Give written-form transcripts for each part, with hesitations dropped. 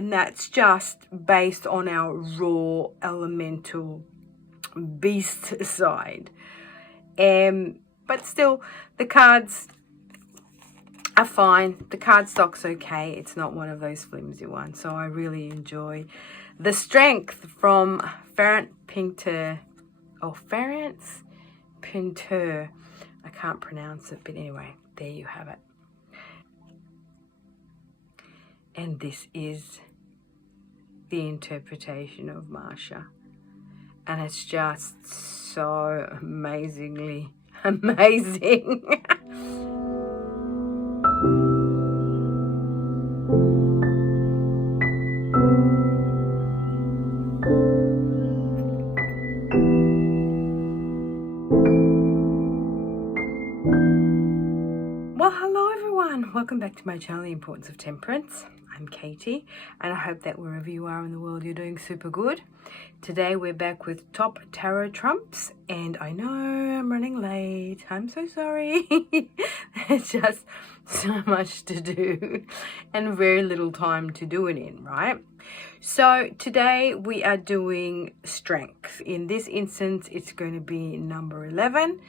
and that's just based on our raw elemental beast side. But still, the cards are fine. The cardstock's okay. It's not one of those flimsy ones. So I really enjoy the Strength from Ferrant Pinter, or Ferrance Pinter. I can't pronounce it, but anyway, there you have it. And this is the interpretation of Marsha. And it's just so amazingly amazing. Well, hello everyone. Welcome back to my channel, The Importance of Temperance. I'm Katie, and I hope that wherever you are in the world, you're doing super good. Today we're back with top tarot trumps, and I know I'm running late. I'm so sorry. There's just so much to do and very little time to do it in, right? So today we are doing Strength. In this instance, it's going to be number 11,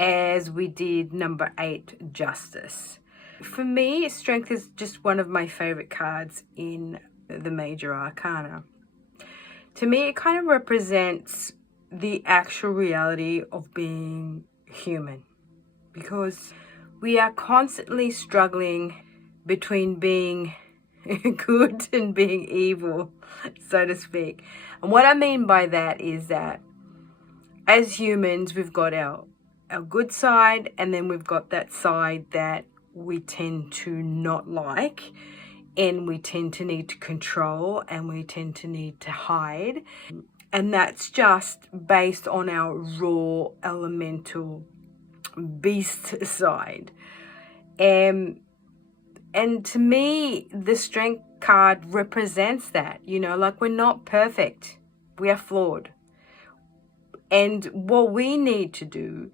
as we did number 8, Justice. For me, Strength is just one of my favorite cards in the major arcana. To me, it kind of represents the actual reality of being human, because we are constantly struggling between being good and being evil, so to speak. And what I mean by that is that as humans, we've got our good side, and then we've got that side that we tend to not like, and we tend to need to control, and we tend to need to hide. And that's just based on our raw elemental beast side. And to me, the Strength card represents that. You know, like, we're not perfect. We are flawed. And what we need to do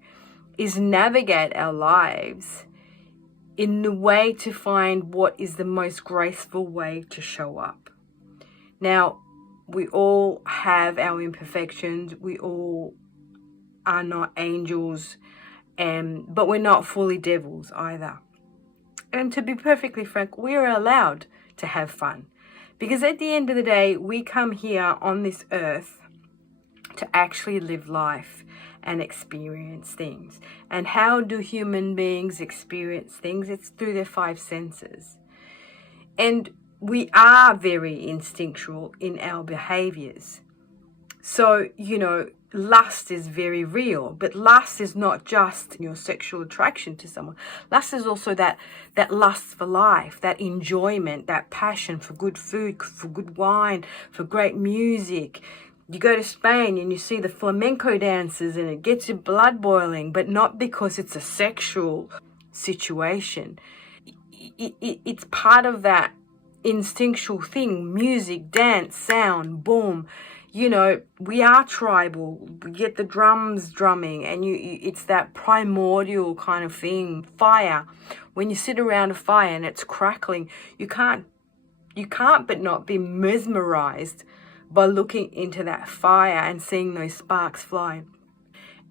is navigate our lives in the way to find what is the most graceful way to show up. Now, we all have our imperfections. We all are not angels, but we're not fully devils either. And to be perfectly frank, we are allowed to have fun, because at the end of the day, we come here on this earth to actually live life and experience things. And how do human beings experience things? It's through their 5 senses. And we are very instinctual in our behaviors. So, you know, lust is very real, but lust is not just your sexual attraction to someone. Lust is also that lust for life, that enjoyment, that passion for good food, for good wine, for great music. You go to Spain and you see the flamenco dances and it gets your blood boiling, but not because it's a sexual situation. It's part of that instinctual thing: music, dance, sound, boom. You know, we are tribal. We get the drums drumming, and it's that primordial kind of thing. Fire. When you sit around a fire and it's crackling, you can't but not be mesmerized by looking into that fire and seeing those sparks fly.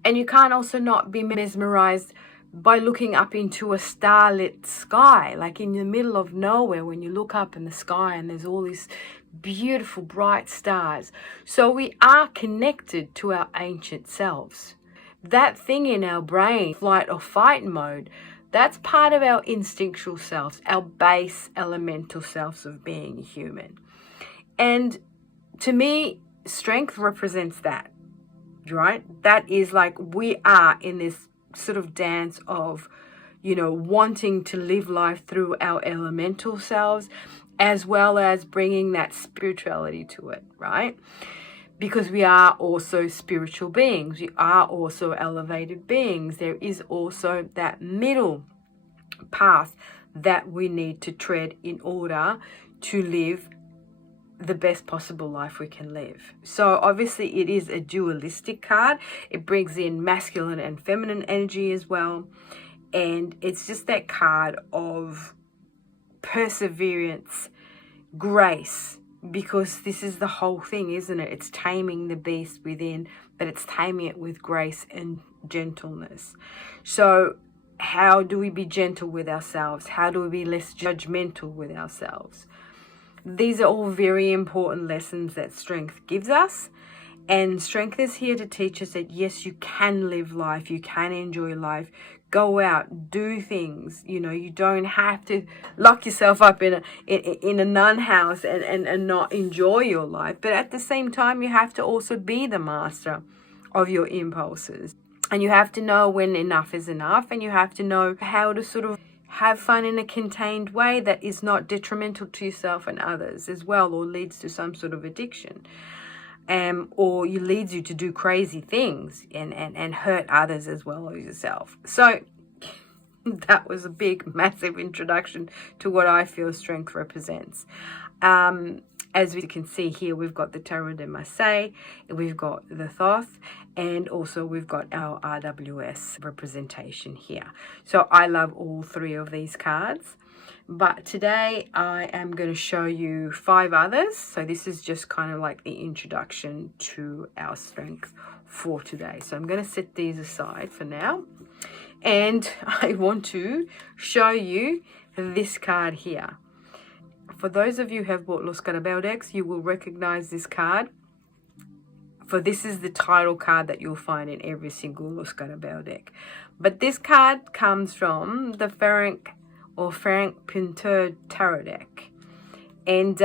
And you can't also not be mesmerized by looking up into a starlit sky, like in the middle of nowhere, when you look up in the sky and there's all these beautiful bright stars. So we are connected to our ancient selves. That thing in our brain, flight or fight mode, that's part of our instinctual selves, our base elemental selves of being human. And to me, Strength represents that, right? That is like, we are in this sort of dance of, you know, wanting to live life through our elemental selves, as well as bringing that spirituality to it, right? Because we are also spiritual beings. We are also elevated beings. There is also that middle path that we need to tread in order to live the best possible life we can live. So obviously it is a dualistic card. It brings in masculine and feminine energy as well. And it's just that card of perseverance, grace, because this is the whole thing, isn't it? It's taming the beast within, but it's taming it with grace and gentleness. So how do we be gentle with ourselves? How do we be less judgmental with ourselves? These are all very important lessons that strength gives us. And strength is here to teach us that yes, you can live life, you can enjoy life, go out, do things. You know, you don't have to lock yourself up in a nun house and not enjoy your life. But at the same time, you have to also be the master of your impulses. And you have to know when enough is enough, and you have to know how to sort of have fun in a contained way that is not detrimental to yourself and others as well, or leads to some sort of addiction. Or you leads you to do crazy things and hurt others as well as yourself. So that was a big, massive introduction to what I feel strength represents. As we can see here, we've got the Tarot de Marseille, we've got the Thoth, and also we've got our RWS representation here. So I love all three of these cards. But today I am going to show you 5 others. So this is just kind of like the introduction to our strength for today. So I'm going to set these aside for now. And I want to show you this card here. For those of you who have bought Los Carabao decks, you will recognize this card. For this is the title card that you'll find in every single Los Carabao deck. But this card comes from the Frank Pinter Tarot deck. And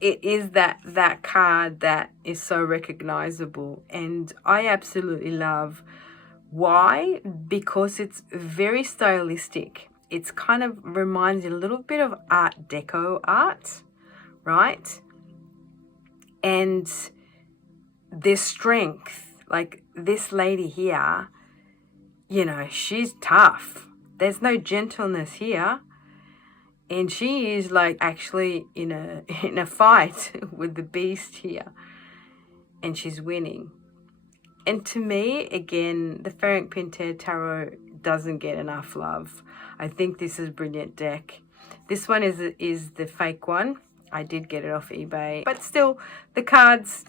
it is that card that is so recognizable. And I absolutely love why? Because it's very stylistic. It's kind of reminds you a little bit of Art Deco art, right? And there's strength. Like this lady here, you know, she's tough. There's no gentleness here. And she is like actually in a fight with the beast here. And she's winning. And to me, again, the Frank Pinter Tarot doesn't get enough love. I think this is a brilliant deck. This one is the fake one. I did get it off eBay. But still, the cards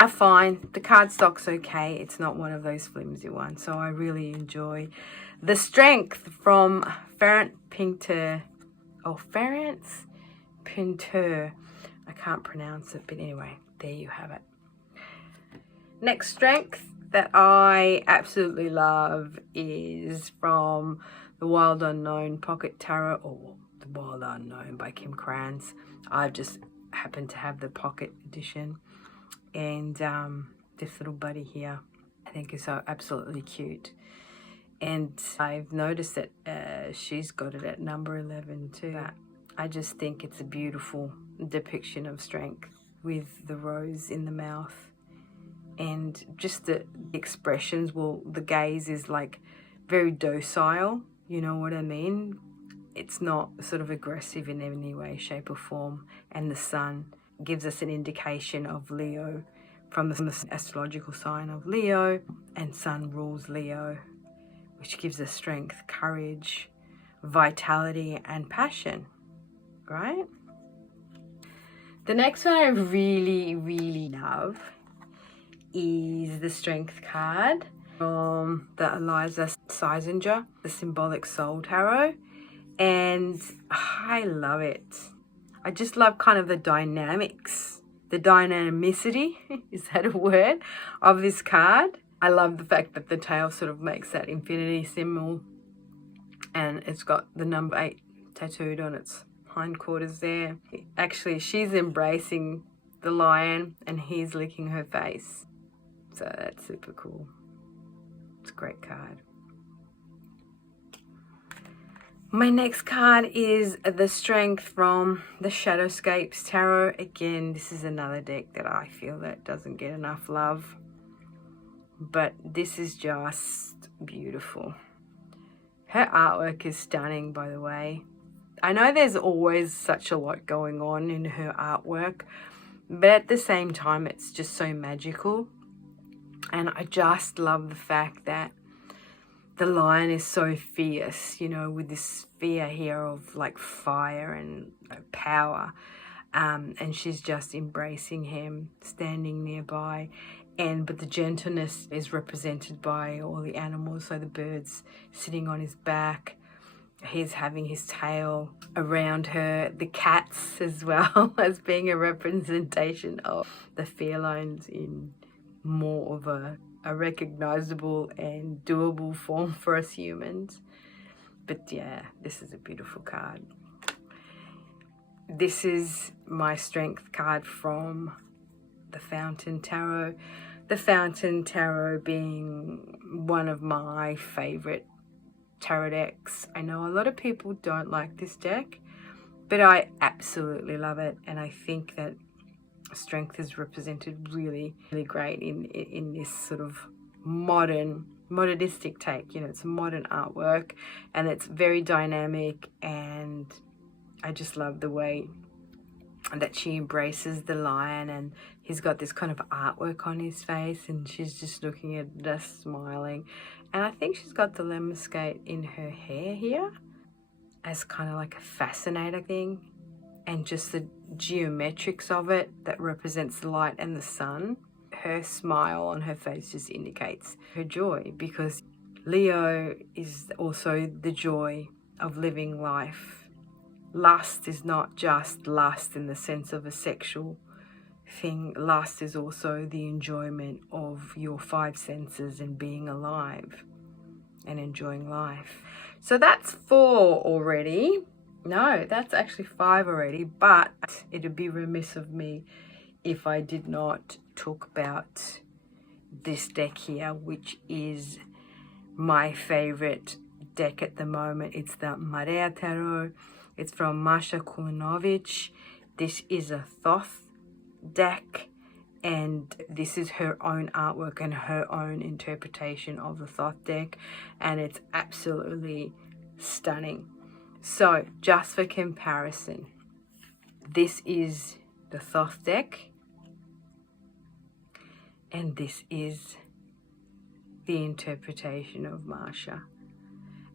are fine. The card stock's okay. It's not one of those flimsy ones. So I really enjoy the strength from Frank Pinter. Oh, Frank Pinter. I can't pronounce it. But anyway, there you have it. Next strength that I absolutely love is from the Wild Unknown Pocket Tarot, or the Wild Unknown by Kim Krans. I've just happened to have the pocket edition, and this little buddy here I think is so absolutely cute. And I've noticed that she's got it at number 11 too. I just think it's a beautiful depiction of strength with the rose in the mouth. And just the expressions, well, the gaze is like very docile, you know what I mean? It's not sort of aggressive in any way, shape or form. And the sun gives us an indication of Leo, from the astrological sign of Leo, and sun rules Leo, which gives us strength, courage, vitality and passion, right? The next one I really, really love is the Strength card from the Eliza Seisinger, the Symbolic Soul Tarot, and I love it. I just love kind of the dynamics, the dynamicity, is that a word, of this card. I love the fact that the tail sort of makes that infinity symbol, and it's got the number 8 tattooed on its hindquarters there. Actually, she's embracing the lion and he's licking her face. So that's super cool. It's a great card. My next card is the Strength from the Shadowscapes Tarot. Again, this is another deck that I feel that doesn't get enough love. But this is just beautiful. Her artwork is stunning, by the way. I know there's always such a lot going on in her artwork, but at the same time, it's just so magical. And I just love the fact that the lion is so fierce, you know, with this sphere here of like fire and power. And she's just embracing him, standing nearby. But the gentleness is represented by all the animals. So the birds sitting on his back, he's having his tail around her, the cats as well as being a representation of the felines in more of a recognizable and doable form for us humans. But yeah, this is a beautiful card. This is my strength card from the Fountain Tarot. The Fountain Tarot being one of my favorite tarot decks. I know a lot of people don't like this deck, but I absolutely love it, and I think that strength is represented really, really great in this sort of modernistic take. You know, it's a modern artwork and it's very dynamic, and I just love the way that she embraces the lion, and he's got this kind of artwork on his face and she's just looking at us smiling. And I think she's got the lemniscate in her hair here as kind of like a fascinator thing, and just the geometrics of it that represents the light and the sun. Her smile on her face just indicates her joy, because Leo is also the joy of living life. Lust is not just lust in the sense of a sexual thing. Lust is also the enjoyment of your five senses and being alive and enjoying life. So that's 4 already. No, that's actually 5 already, but it would be remiss of me if I did not talk about this deck here, which is my favorite deck at the moment. It's the Marea Tarot. It's from Masha Kulinovic. This is a Thoth deck, and this is her own artwork and her own interpretation of the Thoth deck, and it's absolutely stunning. So just for comparison, this is the Thoth deck, and this is the interpretation of Masha,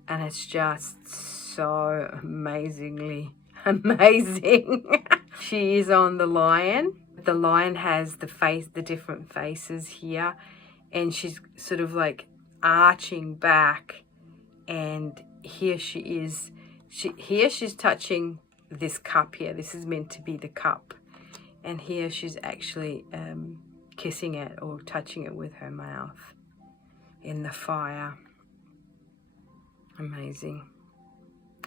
and it's just so amazingly amazing. She is on the lion. The lion has the different faces here, and she's sort of like arching back, and here she is. Here she's touching this cup here. This is meant to be the cup, and here she's actually kissing it or touching it with her mouth in the fire. Amazing.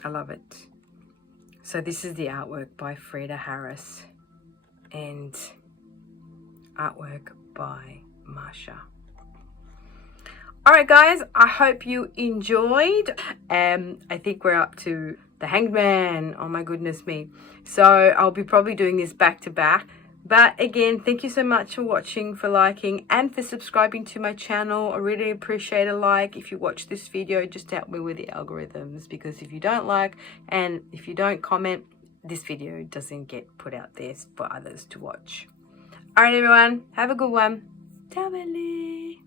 I love it. So this is the artwork by Frida Harris and artwork by Masha. Alright guys, I hope you enjoyed. I think we're up to the Hanged Man. Oh my goodness me. So I'll be probably doing this back to back. But again, thank you so much for watching, for liking, and for subscribing to my channel. I really appreciate a like if you watch this video, just to help me with the algorithms, because if you don't like and if you don't comment, this video doesn't get put out there for others to watch. Alright everyone, have a good one. Ciao, Belly.